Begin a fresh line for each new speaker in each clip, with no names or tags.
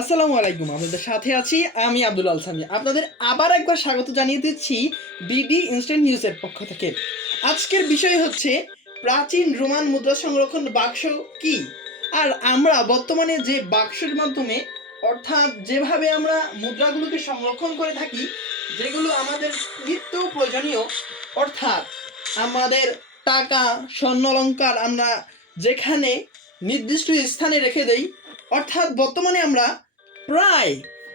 আসসালামু আলাইকুম, আপনাদের সাথে আছি আমি আব্দুল আল সামি আপনাদের আবার একবার স্বাগত জানিয়ে দিচ্ছি বিডি ইনস্ট্যান্ট নিউজের পক্ষ থেকে। আজকের বিষয় হচ্ছে, প্রাচীন রোমান মুদ্রা সংরক্ষণ বাক্স কি? আর আমরা বর্তমানে যে বাক্সের মাধ্যমে, অর্থাৎ যেভাবে আমরা মুদ্রাগুলোকে সংরক্ষণ করে থাকি, যেগুলো আমাদের নিত্য প্রয়োজনীয়, অর্থাৎ আমাদের টাকা, স্বর্ণ অলংকার আমরা যেখানে নির্দিষ্ট স্থানে রেখে দেই অর্থাৎ বর্তমানে আমরা প্রায়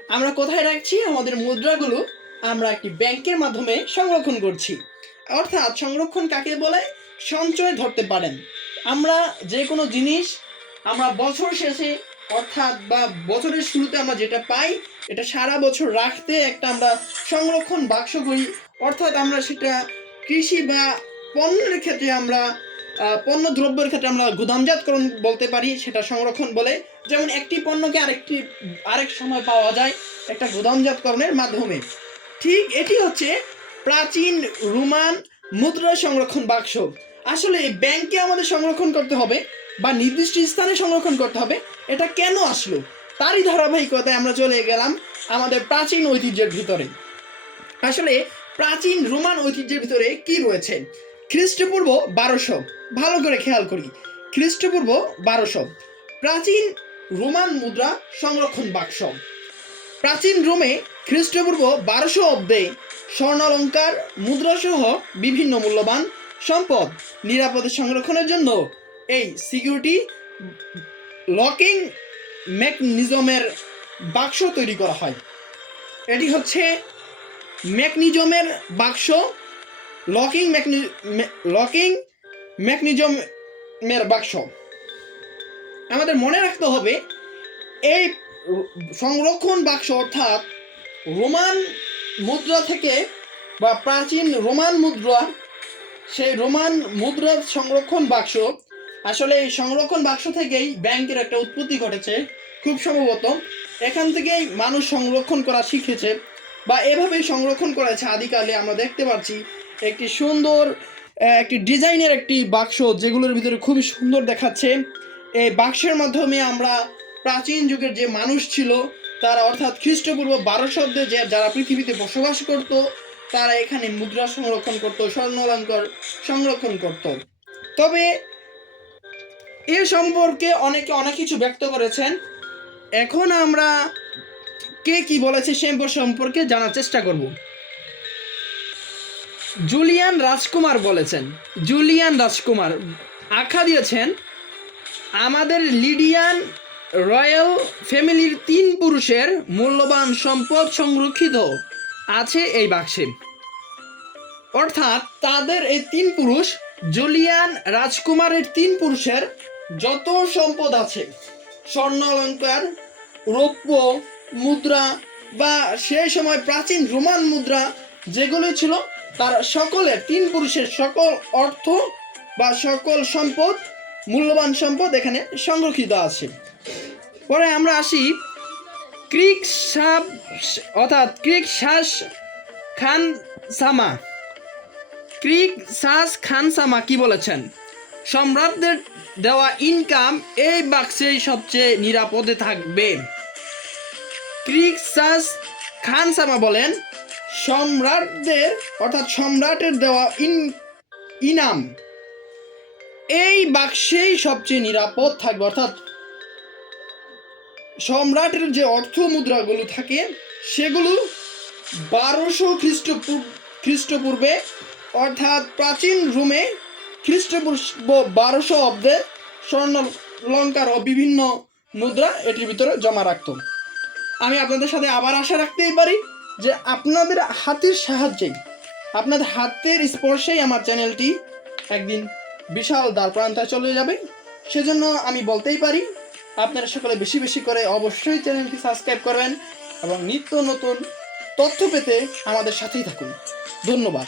আমরা কোথায় রাখছি? আমাদের মুদ্রাগুলো আমরা একটি ব্যাংকের মাধ্যমে সংরক্ষণ করছি। অর্থাৎ সংরক্ষণ কাকে বলে? সঞ্চয় ধরতে পারেন। আমরা যে কোনো জিনিস আমরা বছর শেষে অর্থাৎ বা বছরের শুরুতে আমরা যেটা পাই, এটা সারা বছর রাখতে একটা আমরা সংরক্ষণ বাক্স করি। অর্থাৎ আমরা সেটা কৃষি বা পণ্যের ক্ষেত্রে আমরা পণ্য দ্রব্যের ক্ষেত্রে আমরা গুদামজাতকরণ বলতে পারি, সেটা সংরক্ষণ বলে। যেমন একটি পণ্যকে আরেকটি, আরেক সময় পাওয়া যায় একটা গুদামজাতকরণের মাধ্যমে। ঠিক এটি হচ্ছে প্রাচীন রোমান মুদ্রা সংরক্ষণ বাক্স। আসলে ব্যাংকে আমাদের সংরক্ষণ করতে হবে বা নির্দিষ্ট স্থানে সংরক্ষণ করতে হবে, এটা কেন আসলো? তারই ধারাবাহিকতায় আমরা চলে গেলাম আমাদের প্রাচীন ঐতিহ্যের ভিতরে। আসলে প্রাচীন রোমান ঐতিহ্যের ভিতরে কি রয়েছে? খ্রিস্টপূর্ব বারোশো। ভালো করে খেয়াল করি। খ্রিস্টপূর্ব বারোশো। প্রাচীন রোমান মুদ্রা সংরক্ষণ বাক্স। প্রাচীন রোমে খ্রিস্টপূর্ব বারোশো অব্দে স্বর্ণালঙ্কার মুদ্রাসহ বিভিন্ন মূল্যবান সম্পদ নিরাপদে সংরক্ষণের জন্য এই সিকিউরিটি লকিং মেকানিজমের বাক্স তৈরি করা হয়। এটি হচ্ছে মেকানিজমের বাক্স লকিং লকিং মেকানিজমের বাক্স। আমাদের মনে রাখতে হবে, এই সংরক্ষণ বাক্স অর্থাৎ রোমান মুদ্রা থেকে বা প্রাচীন রোমান মুদ্রা, সেই রোমান মুদ্রা সংরক্ষণ বাক্স। আসলে এই সংরক্ষণ বাক্স থেকেই ব্যাংকের একটা উৎপত্তি ঘটেছে, খুব সম্ভবত। এখান থেকেই মানুষ সংরক্ষণ করা শিখেছে, বা এভাবেই সংরক্ষণ করেছে আদিকালে আমরা দেখতে পাচ্ছি। একটি সুন্দর একটি ডিজাইনের একটি বাক্স যেগুলোর ভিতরে খুবই সুন্দর দেখাচ্ছে। এই বাক্সের মাধ্যমে আমরা প্রাচীন যুগের যে মানুষ ছিল, তারা অর্থাৎ খ্রিস্টপূর্ব বারো শব্দে যে যারা পৃথিবীতে বসবাস করত, তারা এখানে মুদ্রা সংরক্ষণ করত, স্বর্ণ সংরক্ষণ করত। তবে এ সম্পর্কে অনেকে অনেক কিছু ব্যক্ত করেছেন। এখন আমরা কে কি বলেছে সে সম্পর্কে জানার চেষ্টা করব। জুলিয়ান রাজকুমার বলেছেন। জুলিয়ান রাজকুমার আখ্যা দিয়েছেন, আমাদের লিডিয়ান রয়্যাল ফ্যামিলির তিন পুরুষের মূল্যবান সম্পদ সংরক্ষিত আছে এই বাক্সে। অর্থাৎ তাদের এই তিন পুরুষ, জুলিয়ান রাজকুমারের তিন পুরুষের যত সম্পদ আছে, স্বর্ণ অলঙ্কার, রৌপ্য মুদ্রা বা সেই সময় প্রাচীন রোমান মুদ্রা যেগুলো ছিল তার সকলের, তিন পুরুষের সকল অর্থ বা সকল সম্পদ, মূল্যবান সম্পদ এখানে সংরক্ষিত আছে। পরে আমরা আসি ক্রিক সাব, অর্থাৎ ক্রিক শ্বাস খান সামা। ক্রিক সাস খান সামা কি বলেছেন? সম্রাটদের দেওয়া ইনকাম এই বাক্সেই সবচেয়ে নিরাপদে থাকবে। ক্রিক সাস খান সামা বলেন সম্রাটদের, অর্থাৎ সম্রাটের দেওয়া ইন, ইনাম, এই বাক্সেই সবচেয়ে নিরাপদ থাকবে। অর্থাৎ সম্রাটের যে অর্থ মুদ্রাগুলো থাকে, সেগুলো বারোশো খ্রিস্টপূর্ব খ্রিস্টপূর্বে অর্থাৎ প্রাচীন রোমে খ্রিস্টপূর্ব বারোশো অব্দে স্বর্ণলঙ্কার ও বিভিন্ন মুদ্রা এটির ভিতরে জমা রাখত। আমি আপনাদের সাথে আবার আশা রাখতেই পারি। যে আপনাদের হাতের সাহায্যেই আপনাদের হাতের স্পর্শেই আমার চ্যানেলটি একদিন বিশাল দ্বার প্রান্তায় চলে যাবে। সেজন্য আমি বলতেই পারি, আপনারা সকলে বেশি বেশি করে অবশ্যই চ্যানেলটি সাবস্ক্রাইব করবেন এবং নিত্য নতুন তথ্য পেতে আমাদের সাথেই থাকুন। ধন্যবাদ।